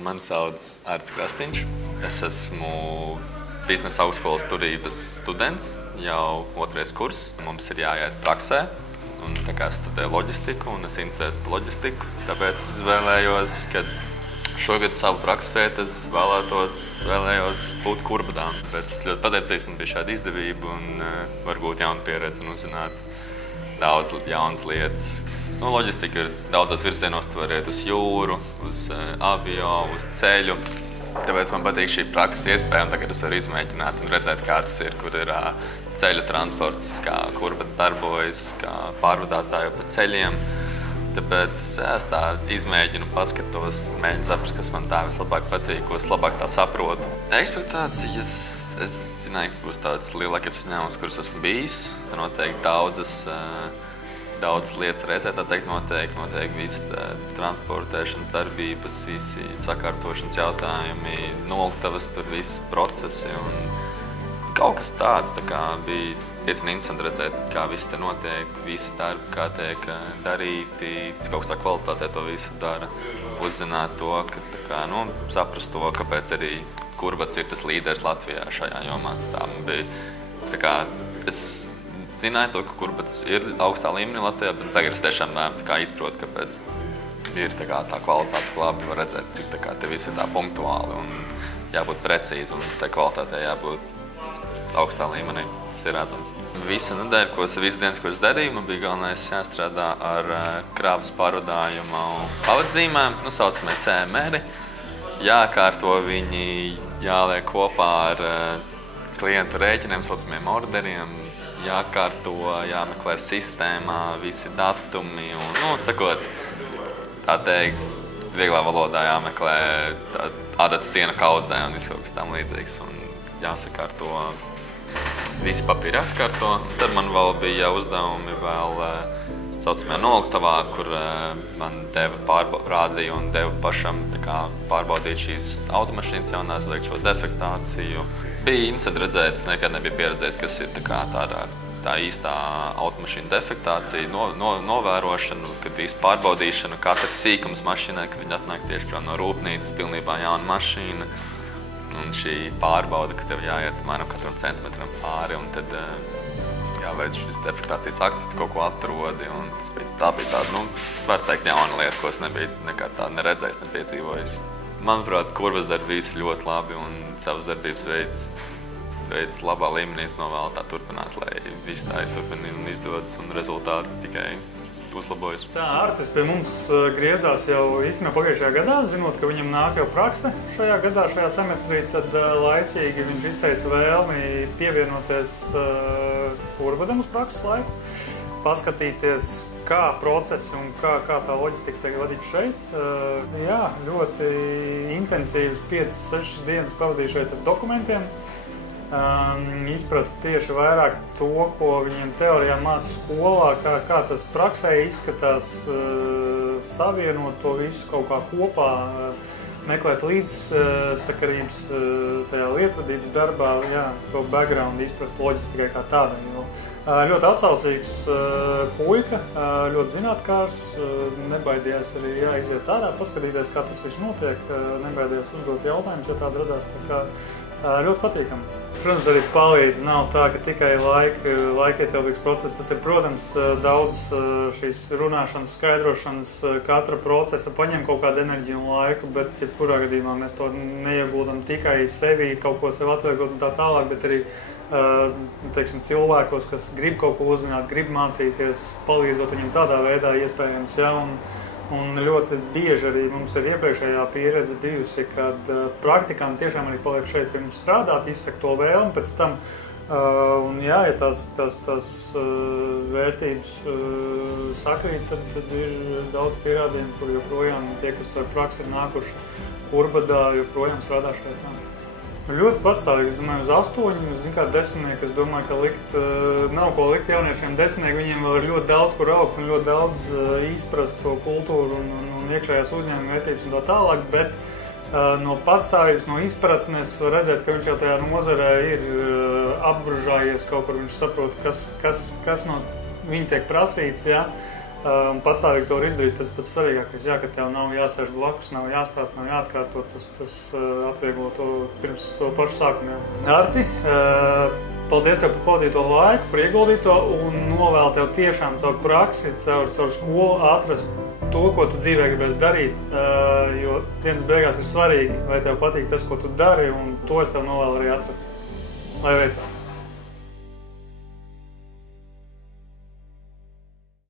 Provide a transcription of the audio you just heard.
Mani sauc Arts Krastīņš. Es esmu biznesa augstskolas turības students, jau 2. kurs. Mums ir jāiet praksē, un tā kā es studēju loģistiku, un es interesējos par loģistiku. Tāpēc es izvēlējos, ka šogad savu prakses vietu es vēlējos būt Kurbadā. Tāpēc es ļoti pateicīgs, man bija šāda izdevība, un var būt jauna pieredze un uzzināt daudz jaunas lietas. Loģistika ir daudzos virzienos, tu vari iet uz jūru, uz avio, uz ceļu. Tāpēc man patīk šī prakses iespēja, un tagad es varu izmēģināt un redzēt, kā tas ir, kur ir ceļu transports, kā Kurbads darbojas, kā pārvadātāji pa ceļiem. Tāpēc es tā izmēģinu, paskatos, mēģinu saprast, kas man tā vislabāk patīk, ko es labāk tā saprotu. Ekspektācijas, es zināju, ka būs tāds lielākais uzņēmums, kurus esmu bijis. Tā noteikti daudz lietas reizē, tā teikt, notiek visas transportēšanas darbības, visi sakārtošanas jautājumi, noliktavas, tur visas procesi un kaut kas tāds, tā kā bija diezgan interesanti redzēt, kā viss te notiek, visi darbi, kā tiek darīti, cik augstā kvalitātē to visu dara, uzzināt to, ka tā kā, saprast to, kāpēc arī Kurbads ir tas līderis Latvijā šajā jomā. Tā bija, tā kā, es zināju to, ka Kurbads ir augstā līmenī Latvijā, bet tagad es tiešām izprotu, kāpēc ir tā kvalitāte labi, var redzēt, cik te viss ir tā punktuāli un jābūt precīzi un tā kvalitātē jābūt augstā līmenī. Tas ir redzams. Visu nedēļu, visas dienas, ko es darīju, man bija galvenais jāstrādā ar kravas pārvadājumu pavadzīmēm, saucamie CMR-i. Jākārto viņi, jāliek kopā ar klientu rēķiniem, saucamiem orderiem, jākārto, jāmeklē sistēmā visi datumi un, sakot, tā teikt, vieglā valodā jāmeklē adatas siena kaudzē un viss kaut kas tam līdzīgs un jāsakārto, visi papīri jāsakārto. Tad man vēl bija uzdevumi saucamajā noliktavā, kur man rādīja un deva pašam pārbaudīt šīs automašīnas jaunās, veikt šo defektāciju. Bija interesanti redzēt, es nekad nebiju pieredzējis, kas ir tā īstā automašīna defektācija, novērošana, kad visu pārbaudīšana, katrs sīkums mašīnai, kad viņi atnāk tieši prom no rūpnīcas, pilnībā jauna mašīna. Un šī pārbauda, ka tev jāiet katram centimetram pāri, un tad jāveic šis defektācijas akts, tu kaut ko atrodi. Un tā bija tāda, var teikt, jauna lieta, ko es nebiju nekad tādu neredzējis, nepiedzīvojis. Manuprāt, Kurbads dara visu ļoti labi un savas darbības veids labā līmenī. Es novēlu tā turpināt, lai viss tā ir turpina un izdodas un rezultāti tikai uzlabojas. Tā Artis pie mums griezās jau īstenībā pagājušajā gadā, zinot, ka viņam nāk jau prakse šajā gadā, šajā semestrī, tad laicīgi viņš izteica vēlmi pievienoties Kurbadam uz prakses laiku, paskatīties, kā procesi un kā tā loģistika tiek vadīta šeit. Jā, ļoti intensīvas 5-6 dienas pavadīju šeit ar dokumentiem. Izprast tieši vairāk to, ko viņiem teorijā māca skolā, kā tas praksē izskatās, savienot to visu kaut kā kopā, meklēt līdzsakarības tajā lietvadības darbā, jā, to background izprast loģistikai kā tādai. Ļoti atsaucīgs puika, ļoti zinātkārs, nebaidījās arī iziet ārā, paskatīties, kā tas viss notiek, nebaidījās uzdot jautājumus, ja tāda radās, tā kā ļoti patīkami. Protams, arī palīdz, nav tā, ka tikai laikietilpīgs process, tas ir, protams, daudz šīs runāšanas, skaidrošanas, katra procesa paņem kaut kādu enerģiju un laiku, bet jebkurā gadījumā mēs to neieguldam tikai sevī, kaut ko sev atvieglot un tā tālāk, bet arī teiksim, cilvēkos, kas grib kaut ko uzzināt, grib mācīties, palīdzot viņam tādā veidā iespējams, ja, un ļoti bieži arī mums ir iepriekšējā pieredze bijusi, kad praktikanti tiešām arī paliek šeit pie mums strādāt, izsaka to vēlmi pēc tam, un jā, ja tās vērtības sakrīt, tad ir daudz pierādījumu, kur joprojām tie, kas ar praksi ir nākuši Kurbadā, joprojām strādā šeit. Ļoti patstāvīgi, es domāju, uz 8, desmitnieki, es domāju, ka nav ko likt jauniešiem desmitnieki, viņiem vēl ir ļoti daudz, kur augt un ļoti daudz izprast to kultūru un iekšējās uzņēmuma vērtības un tā tālāk, bet no patstāvības, no izpratnes var redzēt, ka viņš jau tajā nozarē ir apbružājies kaut kur, viņš saprot, kas no viņa tiek prasīts, ja? Un patstāvīgi to var izdarīt, tas pats svarīgākais, jā, ka tev nav jāsēž blakus, nav jāstāst, nav jāatkārto, tas atvieglo to pirms to pašu sākumu. Arti, paldies tev par pavadīto laiku, par ieguldīto un novēlu tev tiešām caur praksi, caur skolu atrast to, ko tu dzīvē gribēsi darīt, jo dienas beigās ir svarīgi, vai tev patīk tas, ko tu dari, un to es tev novēlu arī atrast. Lai veicās!